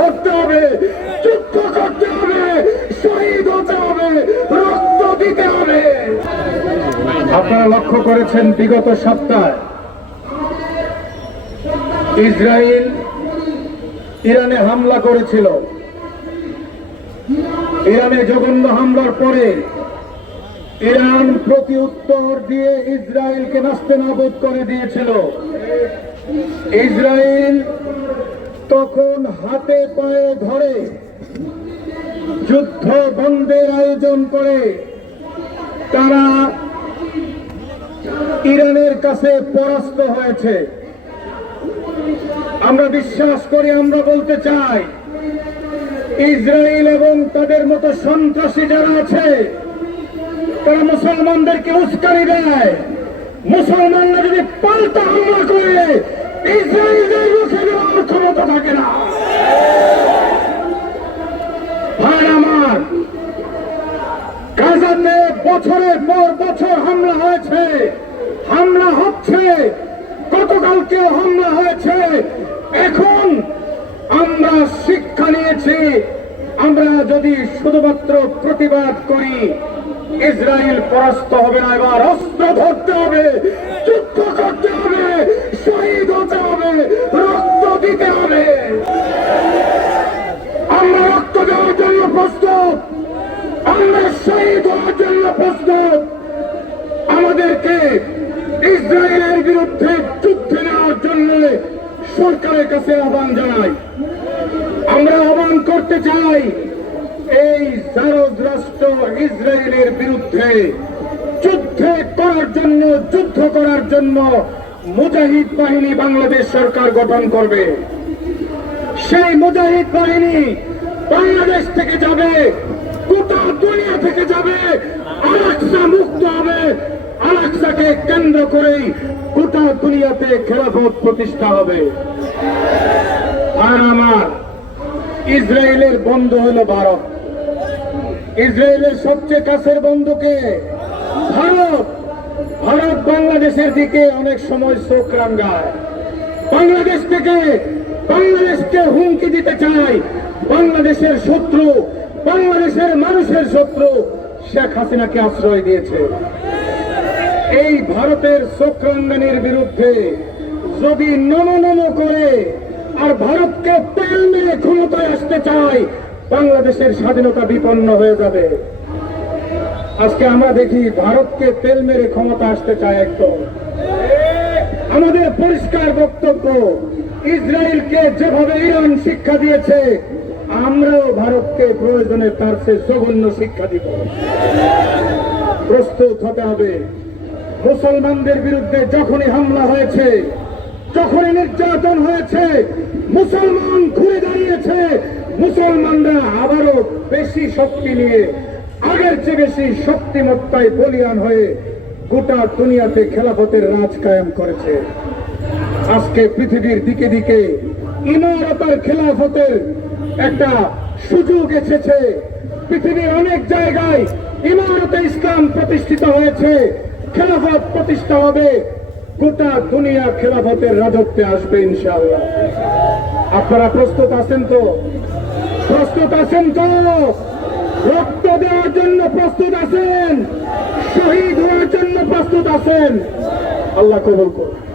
ধরতে হবে, যুদ্ধ করতে হবে, শহীদ হতে হবে, রক্ত দিতে হবে। আপনারা লক্ষ্য করেছেন বিগত সপ্তাহে ইসরায়েল ইরানে হামলা করেছিল। ইরানে জঘন্য হামলার পরে ইরান প্রতি উত্তর দিয়ে ইসরায়েলকে নাস্তেনাবুদ করে দিয়েছিল। ইসরায়েল তখন হাতে পায়ে ধরে যুদ্ধ বন্ধের আয়োজন করে তারা ইরানের কাছে পরাস্ত হয়েছে। আমরা বিশ্বাস করি, আমরা বলতে চাই, ইসরায়েল এবং তাদের মতো সন্ত্রাসী যারা আছে তারা মুসলমানদেরকে উস্কানি দেয়। মুসলমানরা যদি পাল্টা হামলা করে ইসরায়েলের রুখে দেওয়ার ক্ষমতা থাকে না। ভাই আমার, গাজাতে বছরের পর বছর হামলা হয়েছে, হামলা হচ্ছে, গতকালকেও হামলা হয়েছে। এখন আমরা শিক্ষা নিয়েছি, আমরা যদি শুধুমাত্র প্রতিবাদ করি ইসরায়েল পরাস্ত হবে না। এবার অস্ত্র ধরতে হবে, যুদ্ধ করতে হবে, শহীদ হতে হবে, রক্ত দিতে হবে। আমরা রক্ত দেওয়ার জন্য প্রস্তুত, আমরা শহীদ হওয়ার জন্য প্রস্তুত। আমাদেরকে ইসরায়েলের বিরুদ্ধে যুদ্ধে নেওয়ার জন্য সরকারের কাছে আহ্বান জানাই। আমরা আহ্বান করতে চাই, এই জারজ রাষ্ট্র ইসরায়েলের বিরুদ্ধে যুদ্ধ করার জন্য মুজাহিদ বাহিনী বাংলাদেশ সরকার গঠন করবে। সেই মুজাহিদ বাহিনী বাংলাদেশ থেকে যাবে, গোটা দুনিয়া থেকে যাবে, আল-আকসা মুক্ত হবে। আল-আকসাকে কেন্দ্র করেই গোটা দুনিয়াতে খেলাফত প্রতিষ্ঠা হবে। আর আমার ইসরায়েলের বন্ধু হলো ভারত। ইসরায়েলের সবচেয়ে কাছের বন্ধুকে ভারত। ভারত বাংলাদেশের দিকে অনেক সময় চোখ রাঙায়, বাংলাদেশকে হুমকি দিতে চায়। বাংলাদেশের শত্রু, বাংলাদেশের মানুষের শত্রু শেখ হাসিনাকে আশ্রয় দিয়েছে। এই ভারতের চোখরাঙ্গানির বিরুদ্ধে যদি নমো করে আর ভারতকে তেল মেরে ক্ষমতায় আসতে চায়, বাংলাদেশের স্বাধীনতা বিপন্ন হয়ে যাবে। আজকে আমরা দেখি ভারতকে তেল মেরে ক্ষমতা আসতে চায় একদম। আমাদের পরিষ্কার বক্তব্য, ইসরায়েলকে যেভাবে ইরান শিক্ষা দিয়েছে, আমরাও ভারতকে প্রয়োজনে তার চেয়ে জঘন্য শিক্ষা দিব। প্রস্তুত হতে হবে। মুসলমানদের বিরুদ্ধে যখনই হামলা হয়েছে, যখনই নির্যাতন হয়েছে, মুসলমান ঘুরে দাঁড়িয়েছে। মুসলমানরা আবারও বেশি শক্তি নিয়ে, আগের চেয়ে বেশি শক্তিমত্তায় বলিয়ান হয়ে গোটা দুনিয়াতে খেলাফতের রাজ কায়েম করেছে। আজকে পৃথিবীর দিকে দিকে ইমারত আর খেলাফতের একটা সুযোগ এসেছে। পৃথিবীর অনেক জায়গায় ইমারতে ইসলাম প্রতিষ্ঠিত হয়েছে, খেলাফত প্রতিষ্ঠা হবে। গোটা দুনিয়া খেলাফতের রাজত্বে আসবে ইনশাআল্লাহ। আপনারা প্রস্তুত আছেন তো? প্রস্তুত আছেন তো? রক্ত দেওয়ার জন্য প্রস্তুত আছেন? শহীদ হওয়ার জন্য প্রস্তুত আছেন? আল্লাহ কবুল করুন।